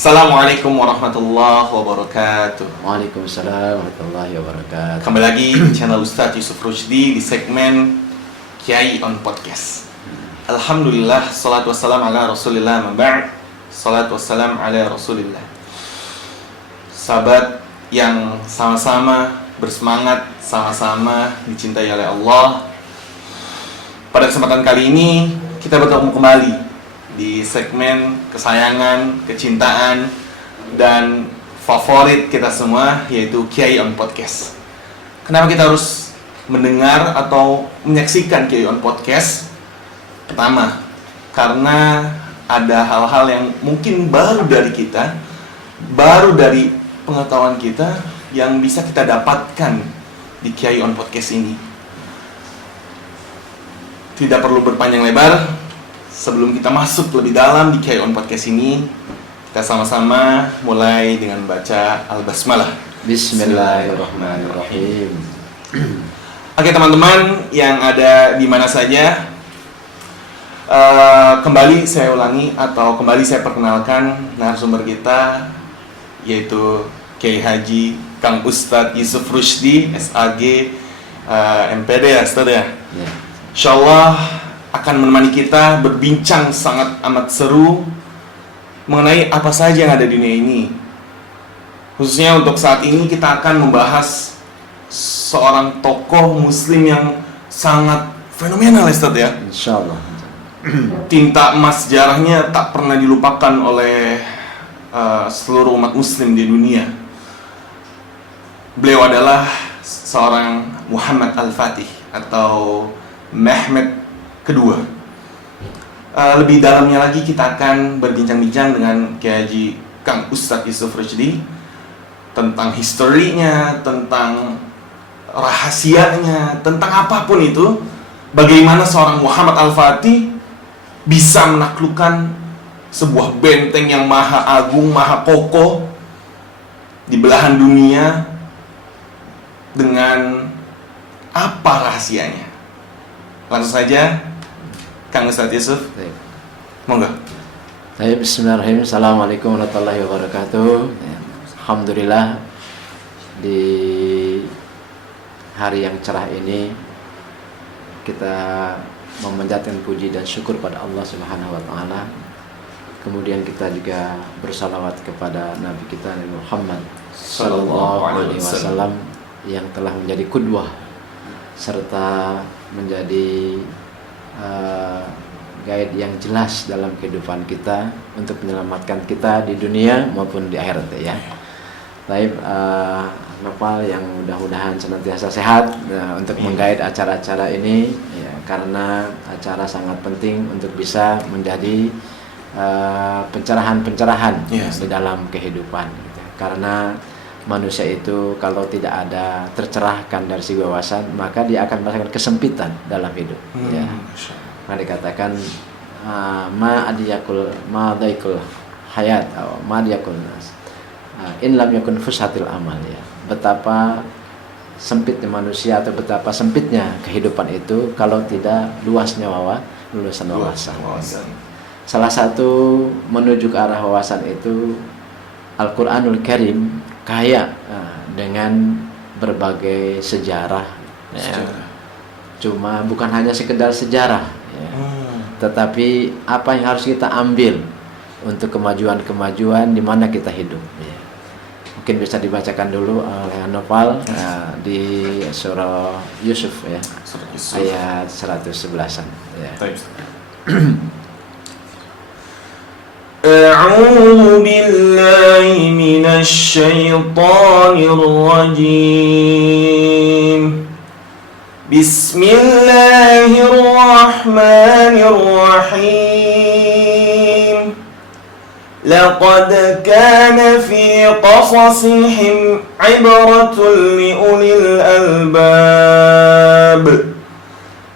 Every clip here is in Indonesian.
Assalamualaikum warahmatullahi wabarakatuh. Waalaikumsalam warahmatullahi wabarakatuh. Kembali lagi di channel Ustadz Yusuf Rushdi di segmen Kiai on Podcast. Alhamdulillah, salatu wassalam ala rasulillah, maba'd. Salatu wassalam ala rasulillah. Sahabat yang sama-sama bersemangat, sama-sama dicintai oleh Allah. Pada kesempatan kali ini kita bertemu kembali di segmen kesayangan, kecintaan, dan favorit kita semua, yaitu Kiai on Podcast. Kenapa kita harus mendengar atau menyaksikan Kiai on Podcast? Pertama, karena ada hal-hal yang mungkin baru dari kita, baru dari pengetahuan kita, yang bisa kita dapatkan di Kiai on Podcast ini. Tidak perlu berpanjang lebar. Sebelum kita masuk lebih dalam di Kiai on Podcast ini, kita sama-sama mulai dengan baca Al-Basmalah. Bismillahirrahmanirrahim. Oke teman-teman yang ada di mana saja, kembali saya ulangi atau kembali saya perkenalkan narasumber kita, yaitu Kiai Haji Kang Ustadz Yusuf Rushdi, SAG, MPD ya Ustadz ya. Insyaallah akan menemani kita berbincang sangat amat seru mengenai apa saja yang ada di dunia ini. Khususnya untuk saat ini kita akan membahas seorang tokoh muslim yang sangat fenomenal Ustaz ya. Insyaallah. Tinta emas sejarahnya tak pernah dilupakan oleh seluruh umat muslim di dunia. Beliau adalah seorang Muhammad Al-Fatih atau Mehmet kedua. Lebih dalamnya lagi kita akan berbincang-bincang dengan Kiai Haji Kang Ustadz Yusuf Rushdi tentang historinya, tentang rahasianya, tentang apapun itu, bagaimana seorang Muhammad Al-Fatih bisa menaklukkan sebuah benteng yang maha agung, maha kokoh di belahan dunia. Dengan apa rahasianya? Langsung saja Kang Ustadz Yusuf, monggo. Bismillahirrahmanirrahim. Assalamualaikum warahmatullahi wabarakatuh. Alhamdulillah, di hari yang cerah ini kita memanjatkan puji dan syukur pada Allah Subhanahu wa taala. Kemudian kita juga bersalawat kepada Nabi kita Nabi Muhammad sallallahu alaihi wasallam yang telah menjadi qudwah serta menjadi guide yang jelas dalam kehidupan kita untuk menyelamatkan kita di dunia maupun di akhirat ya. Baik, Nopal yang mudah-mudahan senantiasa sehat untuk mengguide acara-acara ini ya, karena acara sangat penting untuk bisa menjadi pencerahan-pencerahan di dalam kehidupan gitu. Karena manusia itu kalau tidak ada tercerahkan dari segi wawasan, maka dia akan merasakan kesempitan dalam hidup ya. Nah dikatakan ma daikul hayat atau ma diakul nas in lam yakun fushatil amal ya. Betapa sempitnya manusia atau betapa sempitnya kehidupan itu kalau tidak luasnya lulusan wawasan. Salah satu menuju ke arah wawasan itu Al-Qur'anul Karim kaya dengan berbagai sejarah ya. Cuma bukan hanya sekedar sejarah ya. Tetapi apa yang harus kita ambil untuk kemajuan-kemajuan di mana kita hidup ya. Mungkin bisa dibacakan dulu oleh Nopal di surah Yusuf ya, ayat 111 ya. أعوذ بالله من الشيطان الرجيم بسم الله الرحمن الرحيم لقد كان في قصصهم عبرة لأولي الألباب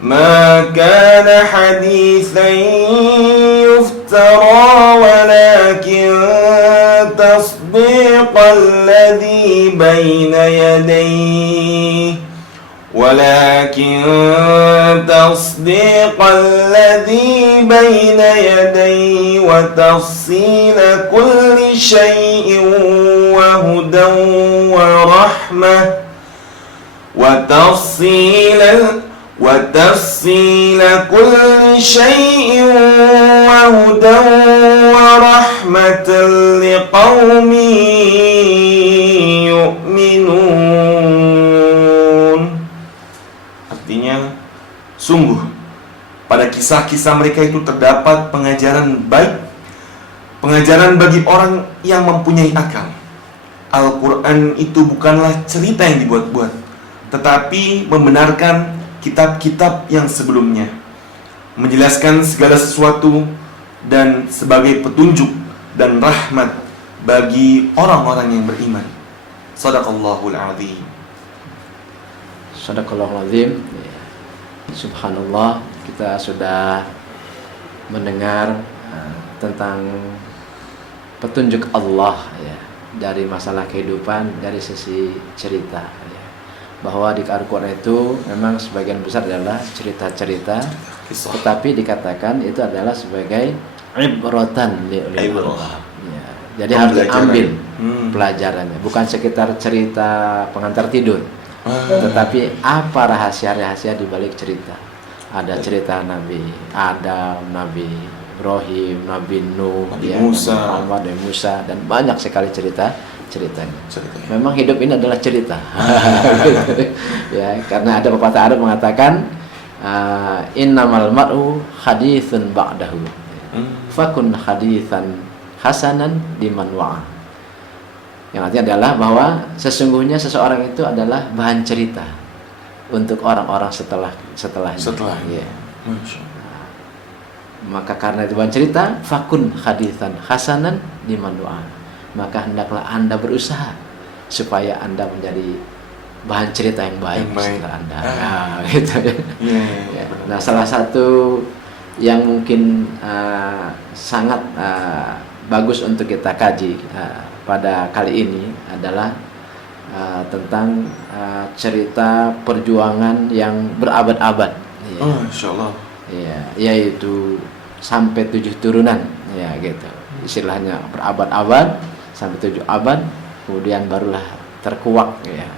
ما كان حديثا يفترى ولكن تصديق الذي بين يديه ولكن تصديق الذي بين يديه وتفصيل كل شيء وهدى ورحمة وتفصيل كل شيء وهدى ورحمة لقوم يؤمنون. Artinya, sungguh pada kisah-kisah mereka itu terdapat pengajaran baik, pengajaran bagi orang yang mempunyai akal. Al-Quran itu bukanlah cerita yang dibuat-buat, tetapi membenarkan kitab-kitab yang sebelumnya, menjelaskan segala sesuatu dan sebagai petunjuk dan rahmat bagi orang-orang yang beriman. Shadaqallahul azim. Shadaqallahul azim. Subhanallah, kita sudah mendengar tentang petunjuk Allah ya, dari masalah kehidupan dari sisi cerita ya. Bahwa di Al-Quran itu memang sebagian besar adalah cerita-cerita, tetapi dikatakan itu adalah sebagai ibratan li ulil albab ya. Jadi harus diambil pelajarannya, bukan sekitar cerita pengantar tidur. Tetapi apa rahasia-rahasia di balik cerita? Ada cerita Nabi Adam, Nabi Ibrahim, Nabi Nuh, Musa, Muhammad, Nabi Musa, dan banyak sekali ceritanya. Memang hidup ini adalah cerita. Ya, karena ada pepatah Arab mengatakan innamal mar'u haditsun ba'dahu. Fakun haditsan hasanan liman wa'a. Yang artinya adalah bahwa sesungguhnya seseorang itu adalah bahan cerita untuk orang-orang setelahnya. Ya. Maka karena itu bahan cerita, fakun haditsan hasanan liman wa'a. Maka hendaklah Anda berusaha supaya Anda menjadi bahan cerita yang baik setelah Anda. Gitu. Ya. Nah, salah satu yang mungkin sangat bagus untuk kita kaji pada kali ini adalah tentang cerita perjuangan yang berabad-abad. Ya. Insyaallah. Ya, yaitu sampai 7 turunan, ya gitu. Istilahnya berabad-abad sampai 7 abad, kemudian barulah terkuak ya.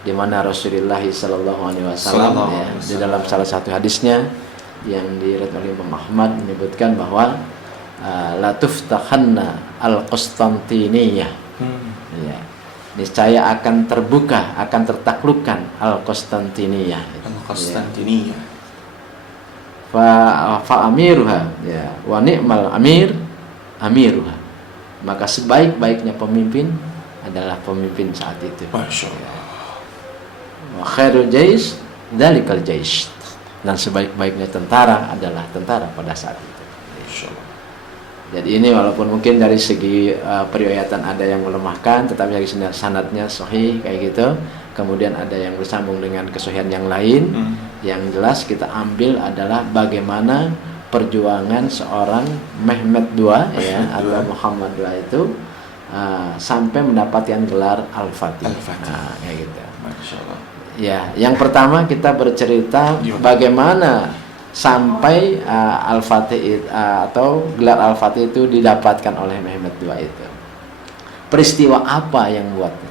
Di mana Rasulullah sallallahu alaihi wasallam ya, di dalam salah satu hadisnya yang diriwayatkan oleh Imam Ahmad menyebutkan bahwa la tuftahanna al-Qustantiniyah. Ya. Niscaya akan terbuka, akan tertaklukkan al-Qustantiniyah. Al-Qustantiniyah. Fa amiruha ya wa ni'mal amiruha. Maka sebaik-baiknya pemimpin adalah pemimpin saat itu. Masyaallah. Wa khairul jais dzalikal jais. Dan sebaik-baiknya tentara adalah tentara pada saat itu. Masyaallah. Jadi ini walaupun mungkin dari segi periwayatan ada yang melemahkan, tetapi dari sanadnya sahih kayak gitu. Kemudian ada yang bersambung dengan kesahihan yang lain. Yang jelas kita ambil adalah bagaimana perjuangan seorang Mehmet II ya, atau Muhammad II itu sampai mendapatkan gelar Al-Fatih. Nah, kayak gitu. Masyaallah. Ya, yang pertama kita bercerita bagaimana sampai Al-Fatih atau gelar Al-Fatih itu didapatkan oleh Mehmet II itu. Peristiwa apa yang membuatnya?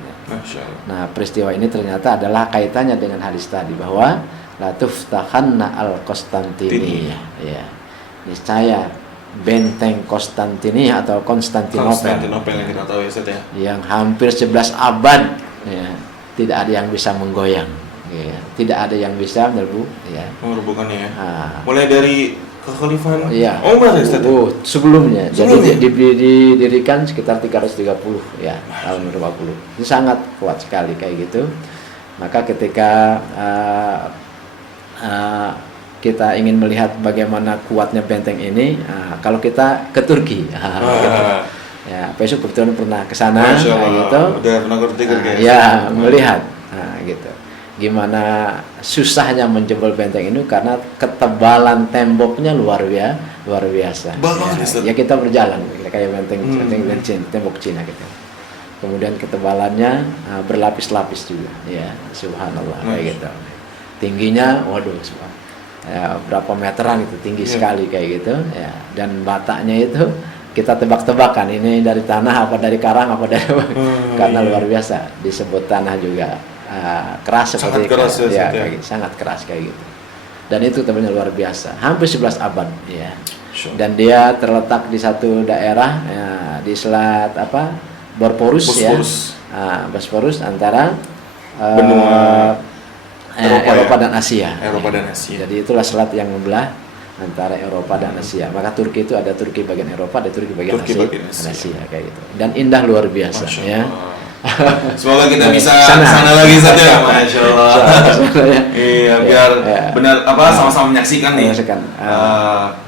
Nah, peristiwa ini ternyata adalah kaitannya dengan hadis tadi bahwa la tuftahanna al-Qustantiniyah. Ya. Niscaya benteng Konstantinia atau Konstantinopel yang kita tahu ya, Ustaz ya. Yang hampir 11 abad ya, tidak ada yang bisa menggoyang. Ya, tidak ada yang bisa merubuhkannya ya. Mulai dari kekhalifahan Umar ya, sebelumnya. Jadi didirikan sekitar 330 ya, tahun 20. Ini sangat kuat sekali kayak gitu. Maka ketika kita ingin melihat bagaimana kuatnya benteng ini, kalau kita ke Turki, gitu. Ya, besok kebetulan pernah ke sana, gitu. Udah pernah ke Turki ya, melihat, gitu. Gimana susahnya menjebol benteng ini karena ketebalan temboknya luar biasa. Ya kita berjalan kayak benteng tembok Cina gitu. Kemudian ketebalannya berlapis-lapis juga, ya subhanallah kayak gitu. tingginya waduh ya, berapa meteran itu, tinggi sekali kayak gitu ya. Dan bataknya itu kita tebak-tebakan ini dari tanah apa dari karang apa dari karena luar biasa, disebut tanah juga keras seperti sangat keras ya, ya. kayak gitu, sangat keras kayak gitu. Dan itu temannya luar biasa, hampir 11 abad ya. Dan dia terletak di satu daerah ya, di selat apa Bosporus ya, Bosporus antara benua Eropa dan Asia. Eropa dan Asia. Jadi itulah selat yang membelah antara Eropa dan Asia. Maka Turki itu ada Turki bagian Eropa, ada Turki bagian Asia kayak gitu. Dan indah luar biasa ya. Semoga kita bisa sana lagi saja, Masya Allah. Iya, biar benar sama-sama menyaksikan nih.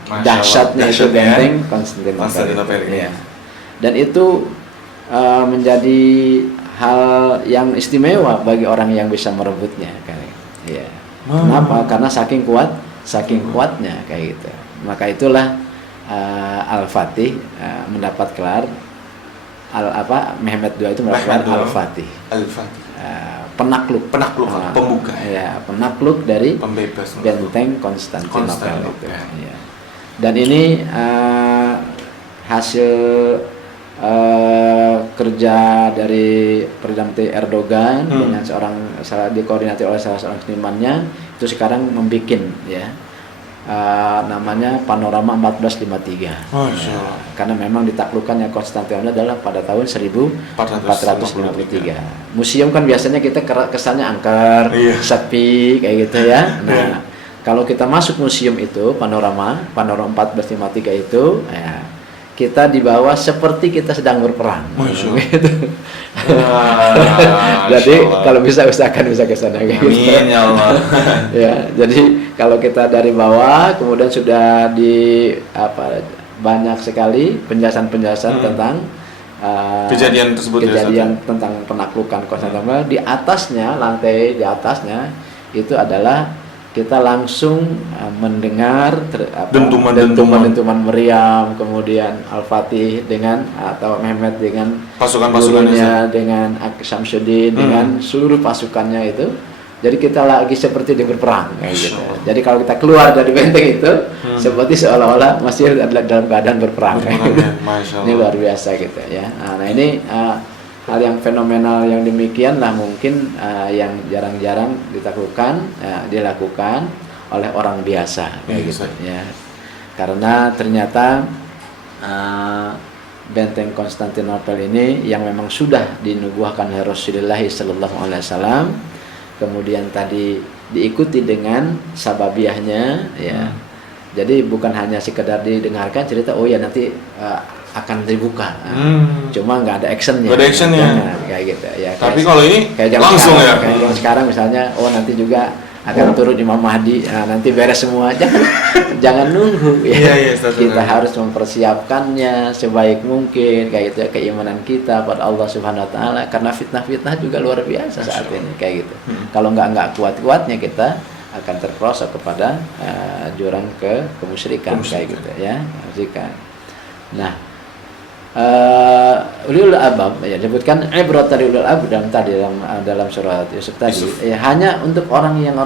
Dahsyatnya itu benteng Konstantinopel. Ya. Dan itu menjadi hal yang istimewa bagi orang yang bisa merebutnya kayak. Ya. Kenapa? Karena saking kuatnya kayak gitu. Maka itulah Al-Fatih mendapat gelar Mehmet II itu mendapat gelar Al-Fatih. Penakluk, pembuka. Ya, penakluk dari pembebas benteng Konstantinopel itu. Ya. Dan ini hasil kerja dari Perdana Menteri Erdogan dengan dikoordinasi oleh salah seorang senimannya, itu sekarang membuat ya namanya Panorama 1453 ya, karena memang ditaklukkannya Konstantinopel adalah pada tahun 1453. Museum kan biasanya kita kesannya angker, sepi kayak gitu ya. Nah kalau kita masuk museum itu Panorama 1453 itu ya, kita dibawa seperti kita sedang berperang. Gitu. Jadi kalau bisa usahakan bisa ke sana kayak gitu. Amin ya Allah. Ya, jadi kalau kita dari bawah kemudian sudah banyak sekali penjelasan tentang kejadian tersebut, tentang penaklukan Konstantinopel. Di atasnya, lantai di atasnya itu adalah kita langsung mendengar dentuman meriam, kemudian Al-Fatih atau Mehmet dengan pasukan-pasukannya, dengan Syamsuddin dengan seluruh pasukannya itu. Jadi kita lagi seperti di berperang gitu. Jadi kalau kita keluar dari benteng itu seperti seolah-olah masih adalah dalam keadaan berperang. Ini luar biasa gitu ya. Nah ini hal yang fenomenal yang demikian lah mungkin yang jarang-jarang dilakukan oleh orang biasa kayak gitu ya. Karena ternyata benteng Konstantinopel ini yang memang sudah dinubuahkan oleh Rasulullah sallallahu alaihi wasallam, kemudian tadi diikuti dengan sababiahnya ya. Jadi bukan hanya sekedar didengarkan cerita nanti akan dibuka, cuma nggak ada actionnya. Kayak gitu ya. Tapi kalau ini kayak langsung sekarang, kayak zaman sekarang misalnya, nanti juga akan turun Imam Mahdi, nanti beres semua. Jangan nunggu. Ya. Kita harus mempersiapkannya sebaik mungkin, kayak gitu ya, keimanan kita pada Allah Subhanahu Wa Taala. Karena fitnah-fitnah juga luar biasa saat ini, kayak gitu. Kalau nggak kuat-kuatnya kita akan terperosok kepada jurang kemusyrikan, kayak gitu ya. Nah. Ulul albab ya disebutkan ibrat dari ulul albab dalam surat Yusuf tadi ya, hanya untuk orang yang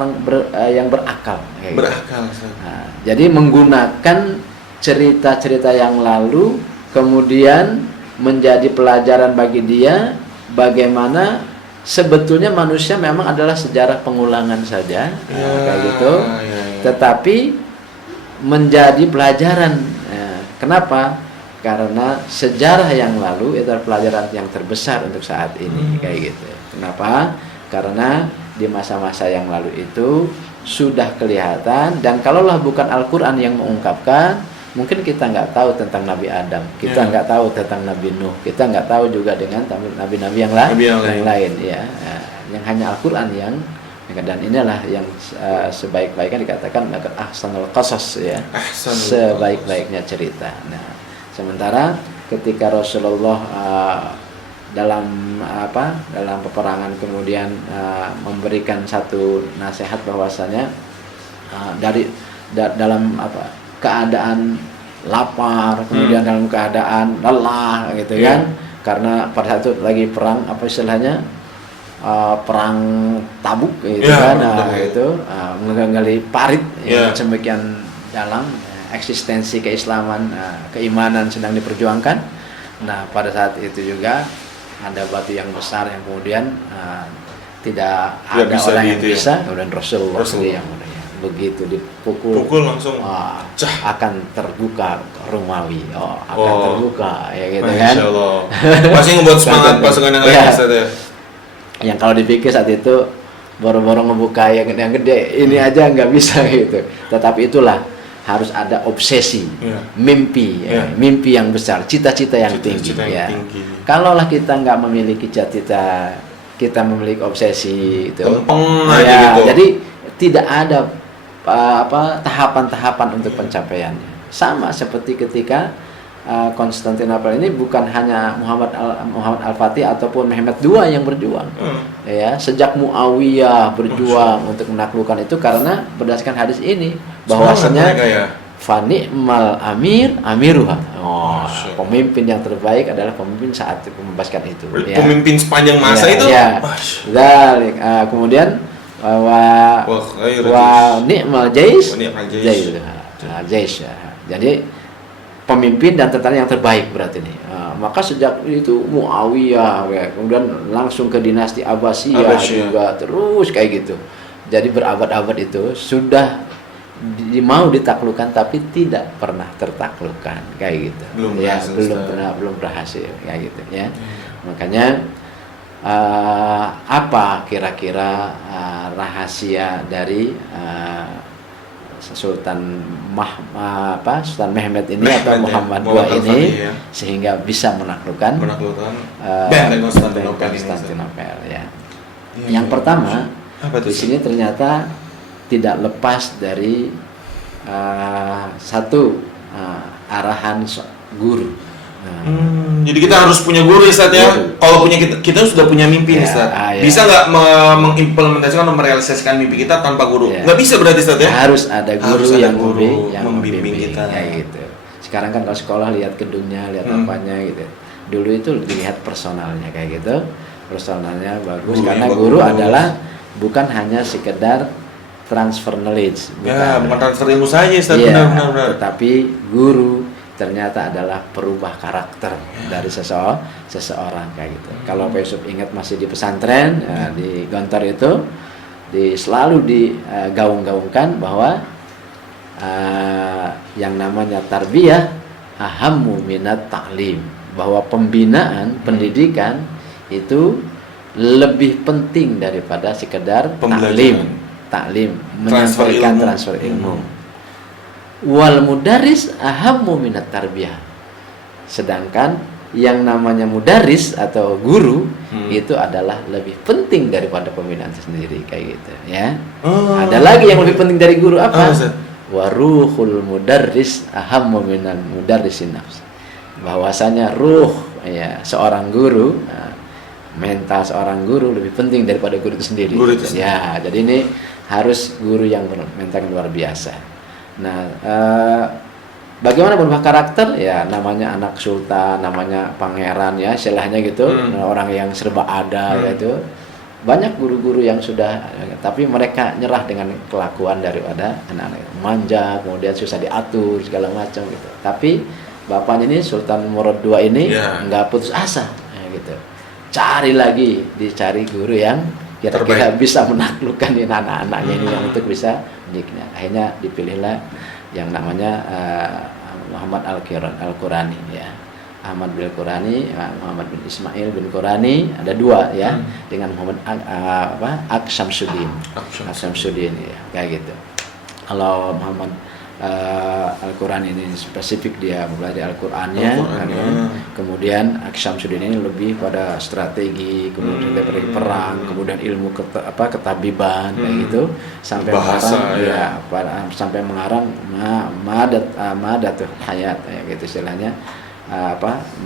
berakal gitu. Nah, jadi menggunakan cerita-cerita yang lalu kemudian menjadi pelajaran bagi dia bagaimana sebetulnya manusia memang adalah sejarah pengulangan saja kayak gitu. Tetapi menjadi pelajaran. Kenapa? Karena sejarah yang lalu itu adalah pelajaran yang terbesar untuk saat ini kayak gitu. Kenapa? Karena di masa-masa yang lalu itu sudah kelihatan, dan kalaulah bukan Al-Quran yang mengungkapkan, mungkin kita nggak tahu tentang Nabi Adam, kita nggak tahu tentang Nabi Nuh, kita nggak tahu juga dengan nabi-nabi yang lain ya. Yang hanya Al-Quran yang, dan inilah yang sebaik-baiknya dikatakan ahsanul qasas ya, sebaik-baiknya cerita. Nah, sementara ketika Rasulullah dalam peperangan kemudian memberikan satu nasihat bahwasanya dalam keadaan lapar, kemudian dalam keadaan lelah gitu kan, karena pada saat itu lagi perang istilahnya perang Tabuk gitu Ya, kan, benar. itu menggali parit Ya. yang semakin dalam, eksistensi keislaman, keimanan sedang diperjuangkan. Nah pada saat itu juga ada batu yang besar yang kemudian tidak ada bisa orang yang gitu ya. bisa, kemudian Rasulullah Rasulullah. yang begitu dipukul, Pukul langsung. akan terbuka Romawi, akan Oh. terbuka ya gitu Masya kan. Allah. Masih ngebuat semangat pasukan yang lain Ya. Ustaz ya. Yang kalau dipikir saat itu boro-boro ngebuka yang gede ini aja nggak bisa gitu. Tetapi itulah harus ada obsesi, Iya. mimpi, Iya. mimpi yang besar, cita-cita yang Cita-cita tinggi. yang Ya. tinggi. Kalaulah kita nggak memiliki cita-cita, kita memiliki obsesi itu, Lempeng ya, aja gitu. jadi tidak ada tahapan-tahapan untuk pencapaiannya. Sama seperti ketika Konstantinopel ini bukan hanya Muhammad Al-Fatih ataupun Mehmet II yang berjuang. Ya, sejak Muawiyah berjuang untuk menaklukkan itu karena berdasarkan hadis ini bahwasanya ya. Fani'mal amir amiruha. Masya Allah. Pemimpin yang terbaik adalah pemimpin saat membebaskan itu. Ya. Pemimpin sepanjang masa Ya, itu. ya. Masya Dzalik. Kemudian wa ni'mal jais. Wa ni'mal jais. Jais. Ya. Jadi pemimpin dan tentara yang terbaik berarti ini. Maka sejak itu Muawiyah, ya, kemudian langsung ke dinasti Abbasiyah juga terus kayak gitu. Jadi berabad-abad itu sudah mau ditaklukkan tapi tidak pernah tertaklukkan kayak gitu. Belum berhasil kayak gitu ya. Makanya apa kira-kira rahasia dari Sultan Mehmet ini atau Muhammad II ini sehingga bisa menaklukkan Konstantinopel ya. Yang pertama di sini ternyata tidak lepas dari satu arahan guru. Jadi kita harus punya guru Ustaz ya. Kalau punya kita sudah punya mimpi nih Ustaz. Bisa nggak mengimplementasikan atau merealisasikan mimpi kita tanpa guru? Nggak bisa berarti Ustaz ya? Harus ada guru yang membimbing kita. Kayak gitu. Sekarang kan kalau sekolah lihat gedungnya, lihat apanya gitu. Dulu itu dilihat personalnya kayak gitu. Personalnya bagus karena guru adalah bukan hanya sekedar transfer knowledge, bukan transfer ilmu saja Ustaz, benar. Tetapi guru ternyata adalah perubah karakter dari seseorang kayak gitu. Kalau Pak Yusuf ingat masih di pesantren, di Gontor itu selalu digaung-gaungkan bahwa yang namanya tarbiyah ahammu minat ta'lim, bahwa pembinaan pendidikan itu lebih penting daripada sekedar taklim menyampaikan transfer ilmu. Wal mudaris ahammu minat tarbiyah. Sedangkan yang namanya mudaris atau guru itu adalah lebih penting daripada pembinaan itu sendiri kayak gitu ya. Ada lagi yang lebih penting dari guru apa? Waruhul mudaris ahammu minal mudarrisin nafs. Bahwasanya ruh ya seorang guru, mental seorang guru lebih penting daripada guru itu sendiri. Ya, jadi ini harus guru yang mental luar biasa. Nah, bagaimana berubah karakter? Ya, namanya anak sultan, namanya pangeran ya, istilahnya gitu. Orang yang serba ada gitu. Banyak guru-guru yang sudah, tapi mereka nyerah dengan kelakuan daripada anak-anak manja, kemudian susah diatur segala macam gitu. Tapi bapaknya ini Sultan Murad II ini nggak putus asa, gitu. Dicari guru yang kira-kira bisa menaklukkan anak-anaknya ini yang untuk bisa mendidiknya. Akhirnya dipilihlah yang namanya Muhammad Al-Qurani ya. Ahmad bin Qurani, Muhammad bin Ismail bin Qurani, ada dua ya, dengan Muhammad Aksyamsuddin ya, kayak gitu. Kalau Muhammad Al-Quran ini spesifik dia mulai dari Al-Qurannya, kemudian Aksyamsuddin ini lebih pada strategi, kemudian dari perang, kemudian ilmu ketabiban kayak gitu, sampai sampai mengarang Madatul Hayat ya gitu istilahnya,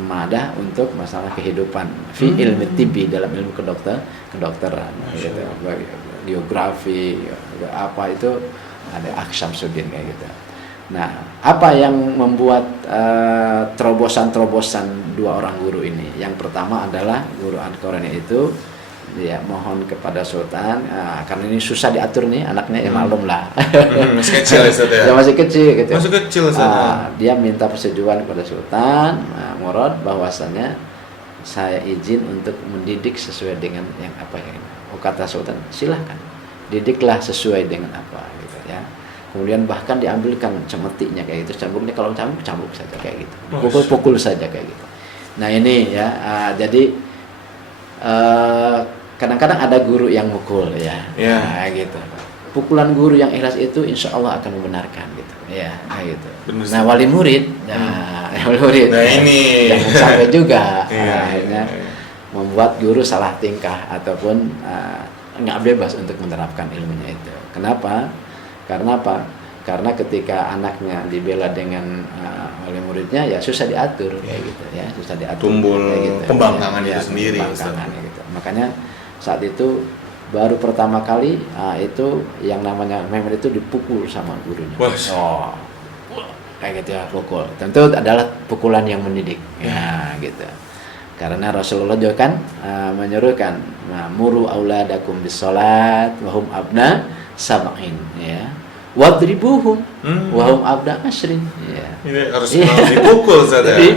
madah untuk masalah kehidupan fi ilmi tibbi, dalam ilmu kedokteran gitu, geografi apa itu ada Aksyamsuddin kayak gitu. Nah, apa yang membuat terobosan dua orang guru ini? Yang pertama adalah guru Al-Qurani itu ya mohon kepada Sultan, karena ini susah diatur nih anaknya, ya maklum lah. Masih kecil ya Ustaz ya? Ya masih kecil gitu. Masih kecil Ustaz. Dia minta persetujuan kepada Sultan Murad bahwasanya saya izin untuk mendidik sesuai dengan yang apa yang kata Sultan, silahkan didiklah sesuai dengan apa gitu ya. Kemudian bahkan diambilkan cemetiknya kayak gitu, cambuknya kalau cambuk saja kayak gitu, pukul saja kayak gitu. Nah ini ya, jadi kadang-kadang ada guru yang mukul ya, nah, gitu. Pukulan guru yang ikhlas itu insya Allah akan membenarkan gitu, ya, gitu. Nah wali murid, wali murid, nah ini jangan sampai juga akhirnya membuat guru salah tingkah ataupun nggak bebas untuk menerapkan ilmunya itu. Kenapa? Karena apa? Karena ketika anaknya dibela dengan oleh muridnya, ya susah diatur kayak gitu ya, susah diatur. Tumbul kayak gitu, pembangkangan ya, itu sendiri. Pembangkangan gitu. Makanya saat itu baru pertama kali itu yang namanya Mehmet itu dipukul sama gurunya. Oh, kayak gitu ya, pukul. Tentu adalah pukulan yang mendidik, ya gitu. Karena Rasulullah juga kan menyuruhkan muru auladakum bisolat wahum abna sab'in ya. Wadribuhum wahum abda asyrin ya. Ini harus dipukul saja. Jadi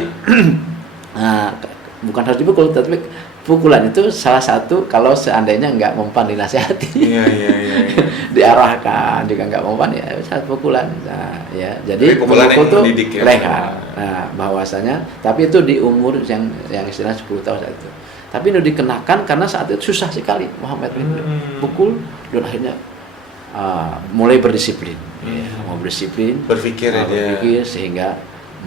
bukan harus dipukul, tapi pukulan itu salah satu kalau seandainya nggak mempan dinasihati. Iya. Diarahkan juga nggak mempan ya saat pukulan. Nah, ya. Jadi pukulan memukul tuh ya, leha. Nah, bahwasanya tapi itu di umur yang istilah 10 tahun saat itu. Tapi itu dikenakan karena saat itu susah sekali Muhammad bin pukul dan akhirnya mulai berdisiplin, mau berdisiplin, berpikir sehingga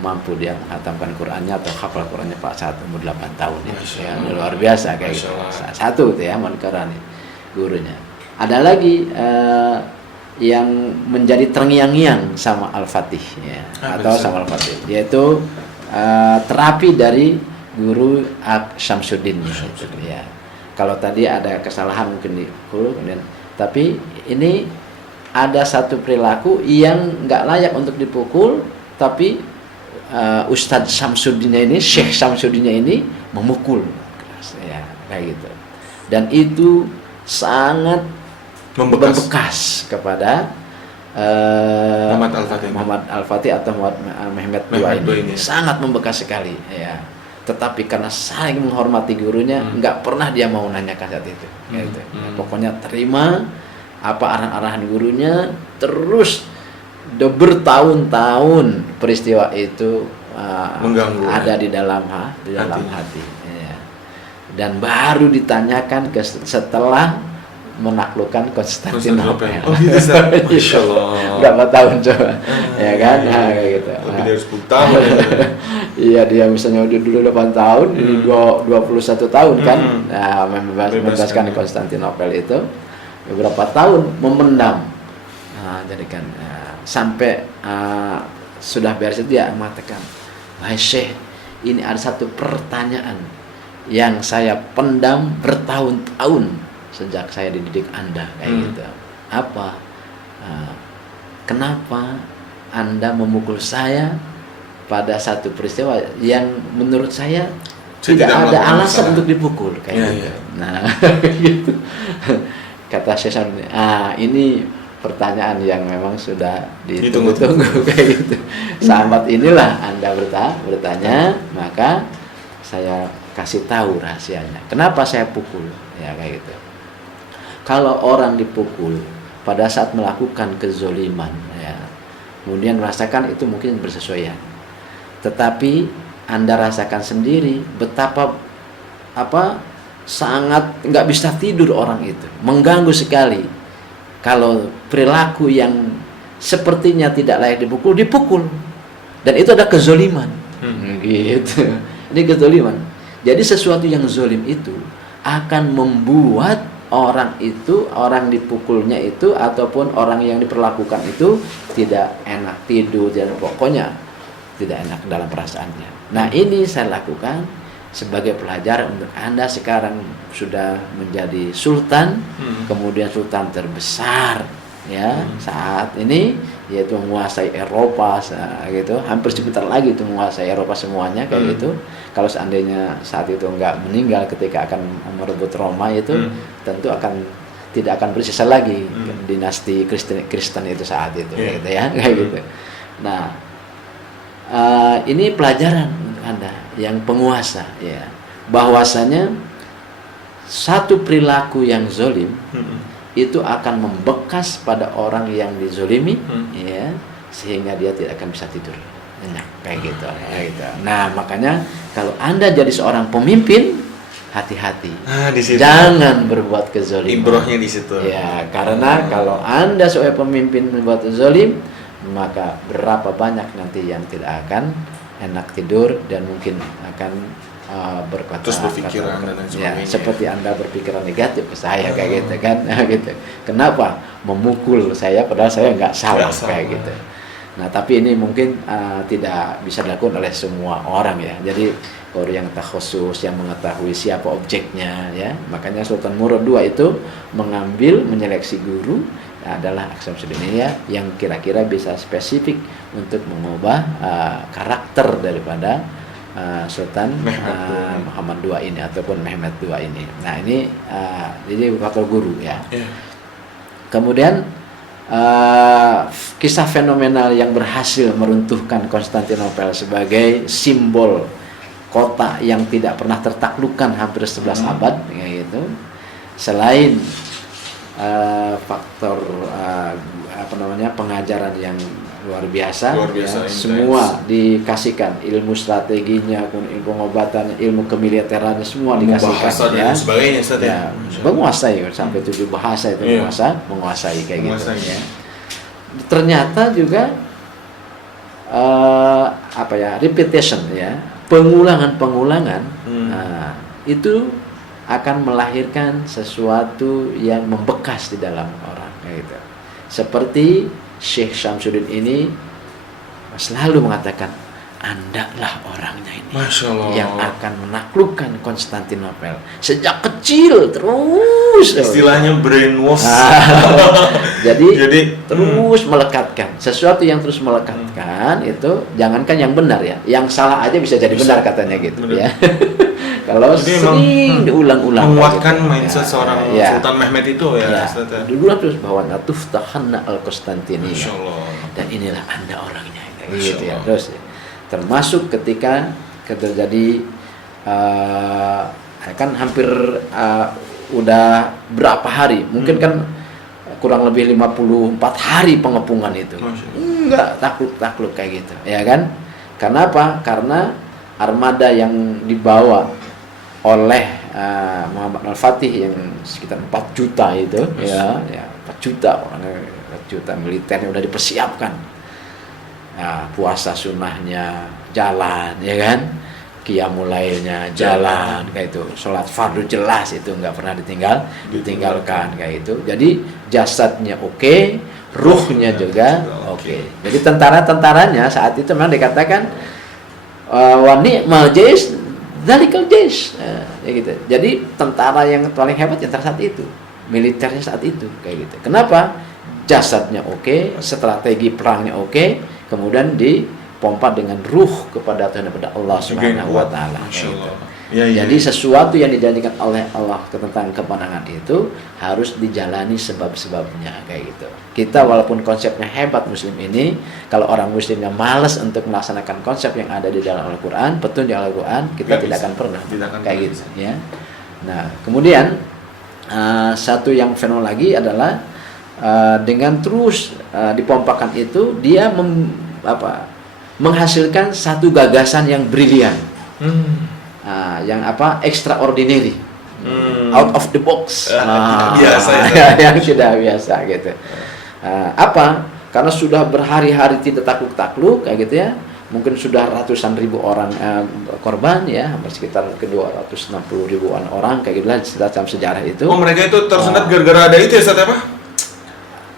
mampu dia menghatamkan Qurannya atau hafal Qurannya Pak saat umur 8 tahun ya, luar biasa kayak gitu. Satu itu ya Munkarani gurunya. Ada lagi yang menjadi terngiang-ngiang sama Al-Fatih ya, atau sama Al-Fatih, yaitu terapi dari guru Syamsuddin ya. Kalau tadi ada kesalahan mungkin di guru, kemudian tapi ini ada satu perilaku yang nggak layak untuk dipukul, tapi Ustadz Syamsuddinnya ini, Syekh Syamsuddinnya ini memukul keras, ya kayak gitu. Dan itu sangat membekas kepada Muhammad Al-Fatih atau Mehmet II ini. Sangat membekas sekali, ya. Tetapi karena saling menghormati gurunya, nggak pernah dia mau nanyakan saat itu. Gitu. Pokoknya terima apa arahan-arahan gurunya, terus bertahun-tahun peristiwa itu mengganggu, ada di dalam hati. Ya. Dan baru ditanyakan setelah menaklukkan Konstantinopel. Oh gitu, Masya Allah. Berapa tahun coba, ya kan? Nah, kayak gitu. Lebih dari 10 tahun. Iya, dia misalnya udah dulu 8 tahun, ini 21 tahun kan? Nah, membebaskan Konstantinopel itu beberapa tahun memendam. Nah, jadi kan sampai sudah beres itu dia mengatakan, wahai Syekh, ini ada satu pertanyaan yang saya pendam bertahun-tahun sejak saya dididik Anda kayak gitu. Apa? Kenapa Anda memukul saya pada satu peristiwa yang menurut saya tidak ada alasan untuk dipukul kayak gitu. Nah, gitu. Kata Syekh Syamsuddin, ini pertanyaan yang memang sudah ditunggu-tunggu kayak gitu. Sahabat inilah Anda bertanya, maka saya kasih tahu rahasianya. Kenapa saya pukul? Ya kayak gitu. Kalau orang dipukul pada saat melakukan kezoliman, ya, kemudian merasakan itu mungkin bersesuaian. Tetapi Anda rasakan sendiri betapa sangat nggak bisa tidur orang itu, mengganggu sekali. Kalau perilaku yang sepertinya tidak layak dipukul, dan itu ada kezoliman, gitu. Ini kezoliman. Jadi sesuatu yang zolim itu akan membuat orang dipukulnya itu ataupun orang yang diperlakukan itu tidak enak tidur, dan pokoknya tidak enak dalam perasaannya. Nah, ini saya lakukan sebagai pelajaran untuk Anda sekarang sudah menjadi sultan, kemudian sultan terbesar ya saat ini, yaitu menguasai Eropa gitu, hampir sebentar lagi itu menguasai Eropa semuanya kayak gitu. Kalau seandainya saat itu enggak meninggal ketika akan merebut Roma itu, tentu tidak akan bersisa lagi dinasti Kristen itu saat itu gitu ya, kayak gitu. Nah, ini pelajaran untuk Anda yang penguasa ya, bahwasanya satu perilaku yang zolim itu akan membekas pada orang yang dizolimi ya, sehingga dia tidak akan bisa tidur nyenyak kayak gitu, kayak gitu. Nah, makanya kalau Anda jadi seorang pemimpin, hati-hati, jangan berbuat kezoliman. Ibrohnya di situ. Ya, karena kalau Anda sebagai pemimpin berbuat zolim, maka berapa banyak nanti yang tidak akan enak tidur dan mungkin akan berkata terus berpikiran dan lain ya, sebagainya. seperti Anda berpikiran negatif ke saya kayak gitu kan. Gitu. Kenapa memukul saya padahal saya nggak salah kayak gitu. Nah, tapi ini mungkin tidak bisa dilakukan oleh semua orang ya. Jadi orang yang khusus yang mengetahui siapa objeknya ya. Makanya Sultan Murad II itu menyeleksi guru adalah Aksa Syamsuddin yang kira-kira bisa spesifik untuk mengubah karakter daripada Sultan Muhammad II ini ataupun Mehmed II ini. Nah, ini jadi faktor guru ya. Kemudian kisah fenomenal yang berhasil meruntuhkan Konstantinopel sebagai simbol kota yang tidak pernah tertaklukkan hampir 11 abad gitu. Selain faktor pengajaran yang luar biasa ya, semua dikasihkan, ilmu strateginya, ilmu pengobatan, ilmu kemiliterannya semua dikasihkan ya. Sebagainya ya, menguasai sampai 7 bahasa itu menguasai kayak gitu ya. Ternyata juga repetition ya, pengulangan itu akan melahirkan sesuatu yang membekas di dalam orang kayak gitu. Seperti Syekh Syamsuddin ini selalu mengatakan, Andalah orangnya ini yang akan menaklukkan Konstantinopel sejak kecil terus. Istilahnya brainwash. Jadi terus melekatkan sesuatu yang terus melekatkan itu, jangankan yang benar ya, yang salah aja bisa jadi benar katanya gitu ya. Kalau sering diulang-ulang menguatkan gitu, mindset seorang Sultan Mehmed itu ya. Dulu terus bahwa Natuftahanna al-Konstantinia. Dan inilah Anda orangnya gitu ya. Terus termasuk ketika terjadi kan hampir udah berapa hari, mungkin kan kurang lebih 54 hari pengepungan itu. Enggak takluk kayak gitu, ya kan? Karena apa? Karena armada yang dibawa oleh Muhammad Al-Fatih yang sekitar 4 juta itu ya 4 juta orangnya, 4 juta militernya udah dipersiapkan. Nah, puasa sunnahnya jalan ya kan, qiyamul lailnya jalan kayak itu, sholat fardu jelas itu nggak pernah ditinggalkan kayak itu. Jadi jasadnya oke, ruhnya juga oke. Jadi tentara-tentaranya saat itu memang dikatakan wa ni'mal jaysh dzalikal jaysh ya gitu. Jadi tentara yang paling hebat yang saat itu, militernya saat itu kayak gitu. Kenapa? Jasadnya oke, strategi perangnya oke, kemudian dipompa dengan ruh kepada Allah Subhanahu wa taala gitu. Jadi sesuatu yang dijanjikan oleh Allah tentang kemenangan itu harus dijalani sebab-sebabnya kayak gitu. Kita walaupun konsepnya hebat muslim ini, kalau orang muslimnya malas untuk melaksanakan konsep yang ada di dalam Al-Qur'an, petunjuk Al-Qur'an, kita tidak akan pernah kayak gitu ya. Nah, kemudian satu yang fenomenal lagi adalah dengan terus dipompakan itu, dia menghasilkan satu gagasan yang brilian. Yang extraordinary, out of the box, yang sudah biasa gitu. Karena sudah berhari-hari tidak takluk kayak gitu ya, mungkin sudah ratusan ribu orang korban ya, sekitar 260 ribuan orang kayak gitulah dalam sejarah itu. Mereka itu tersendat gara-gara ada itu ya, Ustaz, apa?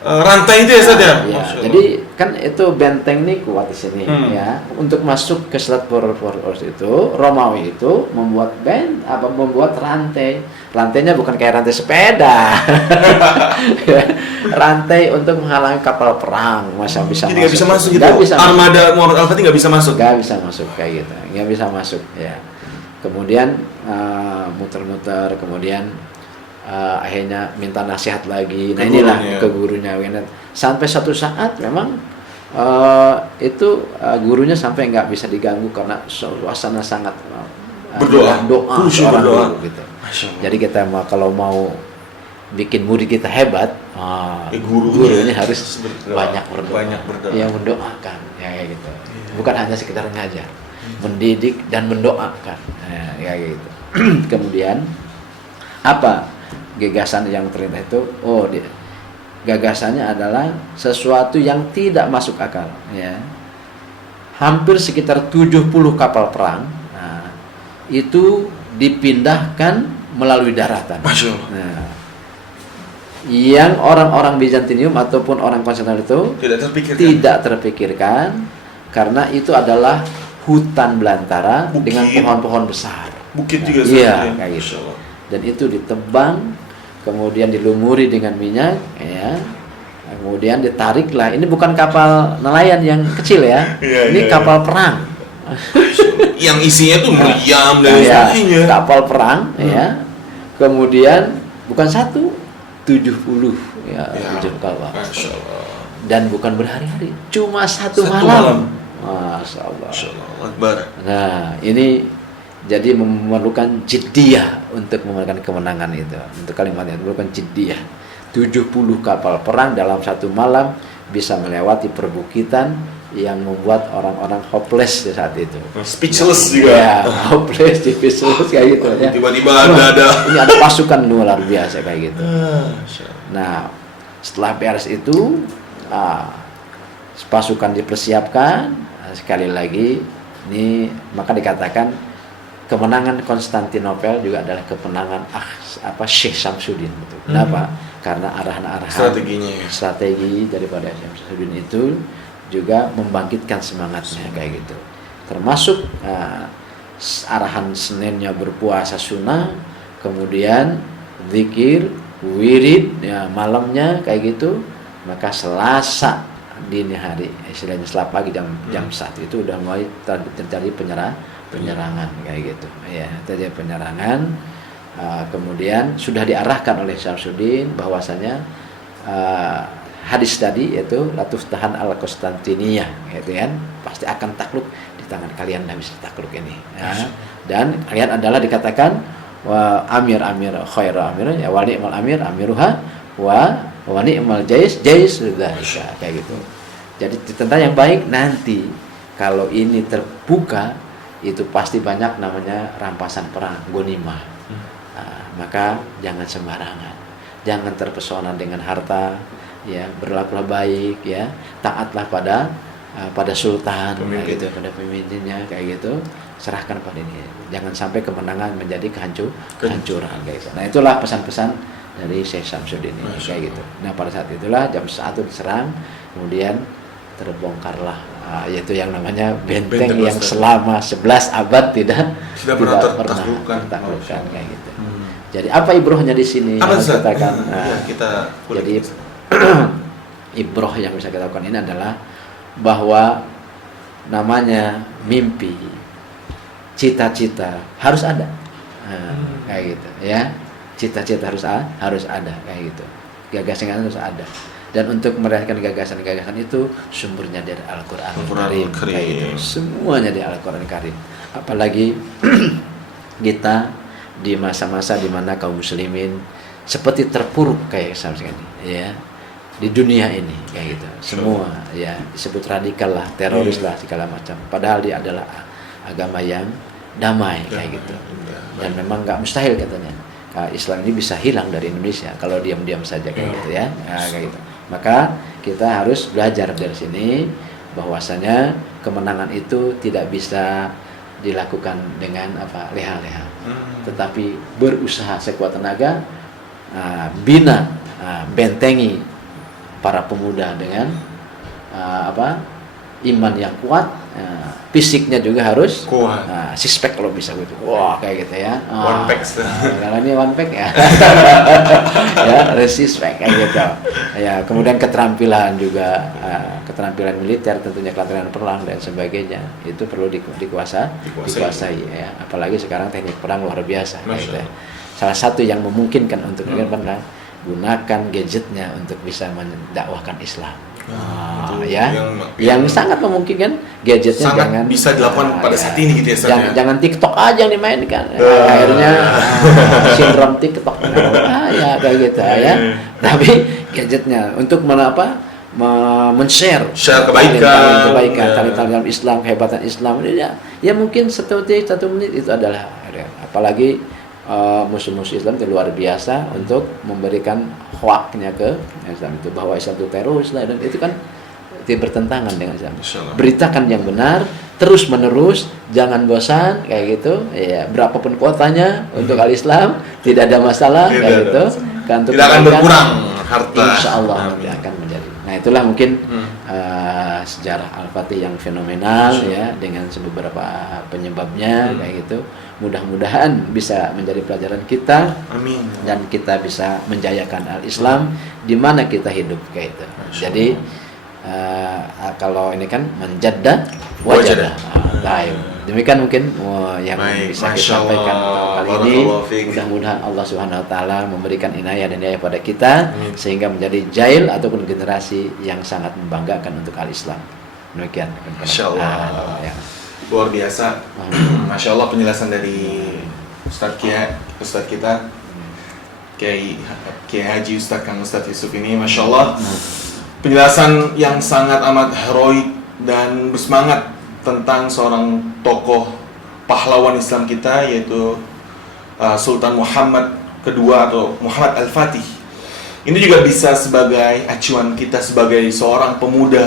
Rantai itu ya, Ustaz ya? Jadi kan itu benteng nih kuat di sini ya. Untuk masuk ke Selat Bosporus itu, Romawi itu membuat rantai. Rantainya bukan kayak rantai sepeda. rantai untuk menghalangi kapal perang, masa bisa Jadi nggak bisa masuk gitu. Nggak bisa Armada Muhammad Al-Fatih nggak bisa masuk. nggak bisa masuk kayak gitu, nggak bisa masuk ya. Kemudian muter-muter, kemudian akhirnya minta nasihat lagi. Nah inilah ke gurunya. Sampai satu saat memang gurunya sampai nggak bisa diganggu karena suasana sangat doa seorang guru gitu. Jadi kita kalau mau bikin murid kita hebat, gurunya harus banyak berdoa, yang mendoakan ya kayak gitu. Bukan hanya sekedar ngajar, mendidik dan mendoakan ya kayak gitu. Kemudian apa gagasan yang terlintas itu? Gagasannya adalah sesuatu yang tidak masuk akal ya. Hampir sekitar 70 kapal perang itu dipindahkan melalui daratan. Nah, yang orang-orang Bizantium ataupun orang Konstantinopel itu tidak terpikirkan karena itu adalah hutan belantara dengan pohon-pohon besar. Bukit juga iya, kayak gitu. Dan itu ditebang, kemudian dilumuri dengan minyak, ya. Kemudian ditariklah. Ini bukan kapal nelayan yang kecil ya. Ini kapal perang. Yang isinya tuh meriam dan sebagainya. Kapal perang, ya. Kemudian bukan 70 ya, 7 kapal. Dan bukan berhari-hari, cuma satu malam. Masya Allah. Nah, ini jadi memerlukan jiddiyah untuk memenangkan kemenangan itu. Untuk kalimat itu memerlukan jiddiyah. 70 kapal perang dalam satu malam bisa melewati perbukitan yang membuat orang-orang hopeless di saat itu. Speechless juga. Ya, hopeless, speechless kayak gitu ya. Tiba-tiba ada. Ini ada pasukan luar biasa kayak gitu. Nah, setelah beres itu, pasukan dipersiapkan. Sekali lagi, ini maka dikatakan kemenangan Konstantinopel juga adalah kemenangan Syekh Samsudin. Gitu. Kenapa? Karena arahan-arahan strategi daripada Syekh Samsudin itu juga membangkitkan semangatnya kayak gitu. Termasuk arahan Seninnya berpuasa sunnah, kemudian zikir, wirid, ya, malamnya kayak gitu. Maka Selasa dini hari, istilahnya setelah pagi jam 1 itu udah mulai terjadi penyerangan kayak gitu ya, terjadi penyerangan. Kemudian sudah diarahkan oleh Syamsuddin bahwasanya hadis tadi yaitu latuf tahan al Konstantinia gitu kan, pasti akan takluk di tangan kalian, dan bisa takluk ini ya. Dan kalian adalah dikatakan wa amir khairu amir ya, wa ni'mal amir amiruha wa ni'mal jais dzalika kayak gitu. Jadi tentang yang baik nanti kalau ini terbuka itu pasti banyak namanya rampasan perang, ghanimah. Maka jangan sembarangan, jangan terpesona dengan harta, ya, berlakulah baik, ya, taatlah pada sultan, kayak gitu, pada pemimpinnya kayak gitu, serahkan pada ini. Jangan sampai kemenangan menjadi kehancuran kayak gitu. Nah, itulah pesan-pesan dari Syekh Samsudin ini kayak gitu. Nah, pada saat itulah jam 1 diserang, kemudian terbongkarlah yaitu yang namanya benteng yang selama 11 abad tidak pernah tertaklukkan kayak gitu. Jadi apa ibrohnya di sini? Katakan, jadi ibroh yang bisa kita lakukan ini adalah bahwa namanya mimpi, cita-cita harus ada, kayak gitu ya. Cita-cita harus ada kayak gitu. Gagasan harus ada. Dan untuk meraihkan gagasan-gagasan itu sumbernya dari Al-Quran Karim, kayak gitu. Semuanya dari Al-Quran Karim. Apalagi kita di masa-masa di mana kaum muslimin seperti terpuruk kayak sekarang ini, ya, di dunia ini kayak gitu. Semua ya disebut radikal lah, teroris lah, segala macam. Padahal dia adalah agama yang damai kayak gitu. Dan memang nggak mustahil katanya Islam ini bisa hilang dari Indonesia kalau diam-diam saja kayak gitu ya. Nah, kayak gitu. Maka kita harus belajar dari sini bahwasanya kemenangan itu tidak bisa dilakukan dengan leha-leha, tetapi berusaha sekuat tenaga, bina, bentengi para pemuda dengan iman yang kuat, fisiknya juga harus Kuat. six pack kalau bisa gitu. Wah, kayak gitu ya. One pack. Kalau ini one pack ya. Ya, harus six pack kayak gitu. Ya, kemudian keterampilan juga, keterampilan militer tentunya, keterampilan perang dan sebagainya. Itu perlu dikuasai ya. Apalagi sekarang teknik perang luar biasa kayak gitu ya. Salah satu yang memungkinkan untuk pernah gunakan gadgetnya untuk bisa mendakwahkan Islam. Yang sangat memungkinkan gadgetnya sangat jangan bisa dilakukan pada saat ini gitu ya, Ustaz, ya? Jangan TikTok aja yang dimainkan. Akhirnya sindrom TikTok. Ya kayak gitu ya. Tapi gadgetnya untuk men-share kebaikan, tali-tali dalam Islam, kehebatan Islam. Ya mungkin 1 menit itu adalah, apalagi musuh-musuh Islam itu luar biasa untuk memberikan hoaknya ke Islam itu, bahwa Islam itu teroris lah, dan itu kan bertentangan dengan Islam. Beritakan yang benar terus menerus, jangan bosan kayak gitu ya, berapapun kuotanya untuk al-Islam tidak ada masalah kayak gitu kan, tidak akan berkurang harta, insyaallah nanti akan menjadi. Nah itulah mungkin sejarah Al-Fatih yang fenomenal ya, dengan beberapa penyebabnya kayak gitu. Mudah-mudahan bisa menjadi pelajaran kita. Amin. Dan kita bisa menjayakan al-Islam di mana kita hidup kayak itu. Jadi kalau ini kan menjadda wajadah. Demikian mungkin yang bisa kita sampaikan kali ini. Mudah-mudahan Allah Subhanahu wa taala memberikan inayah dan hidayah pada kita sehingga menjadi jail ataupun generasi yang sangat membanggakan untuk al-Islam. Demikian. Masyaallah. Luar biasa. Masya Allah penjelasan dari Ustadz kita Kiai Haji Ustadz Kang Ustadz Yusuf ini, Masya Allah, penjelasan yang sangat amat heroik dan bersemangat tentang seorang tokoh pahlawan Islam kita, yaitu Sultan Muhammad kedua atau Muhammad Al-Fatih. Ini juga bisa sebagai acuan kita sebagai seorang pemuda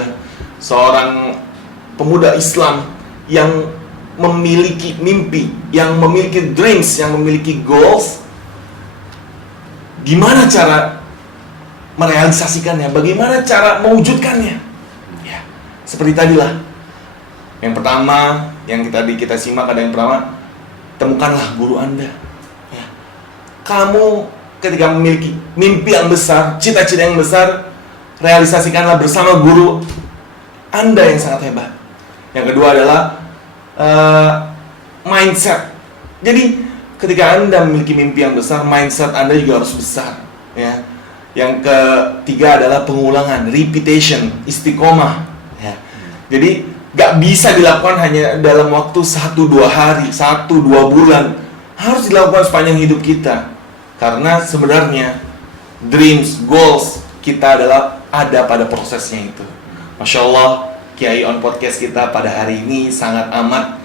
Islam yang memiliki mimpi, yang memiliki dreams, yang memiliki goals. Gimana cara merealisasikannya? Bagaimana cara mewujudkannya? Ya, seperti tadilah. Yang pertama, yang kita simak ada yang pertama, temukanlah guru Anda. Ya. Kamu ketika memiliki mimpi yang besar, cita-cita yang besar, realisasikanlah bersama guru Anda yang sangat hebat. Yang kedua adalah mindset. Jadi ketika Anda memiliki mimpi yang besar, mindset Anda juga harus besar ya. Yang ketiga adalah pengulangan, repetition, istiqomah ya. Jadi gak bisa dilakukan hanya dalam waktu 1-2 hari, 1-2 bulan. Harus dilakukan sepanjang hidup kita. Karena sebenarnya dreams, goals kita ada pada prosesnya itu. Masya Allah, Kiai on Podcast kita pada hari ini sangat amat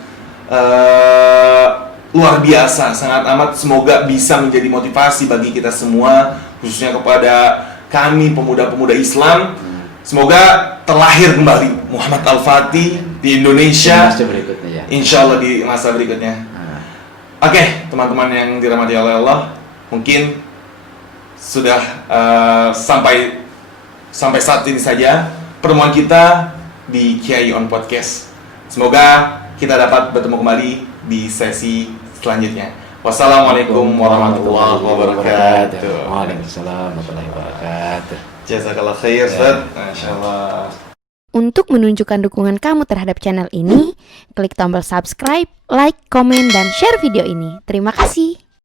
luar biasa, sangat amat semoga bisa menjadi motivasi bagi kita semua, khususnya kepada kami pemuda-pemuda Islam. Semoga terlahir kembali Muhammad Al-Fatih di Indonesia, insya Allah di masa berikutnya. Oke, teman-teman yang dirahmati oleh Allah, mungkin sudah sampai saat ini saja pertemuan kita di Kiai on Podcast. Semoga kita dapat bertemu kembali di sesi selanjutnya. Wassalamualaikum warahmatullahi wabarakatuh. Waalaikumsalam warahmatullahi wabarakatuh. Jazakallah khair, Ustaz. Masyaallah. Untuk menunjukkan dukungan kamu terhadap channel ini, klik tombol subscribe, like, komen, dan share video ini. Terima kasih.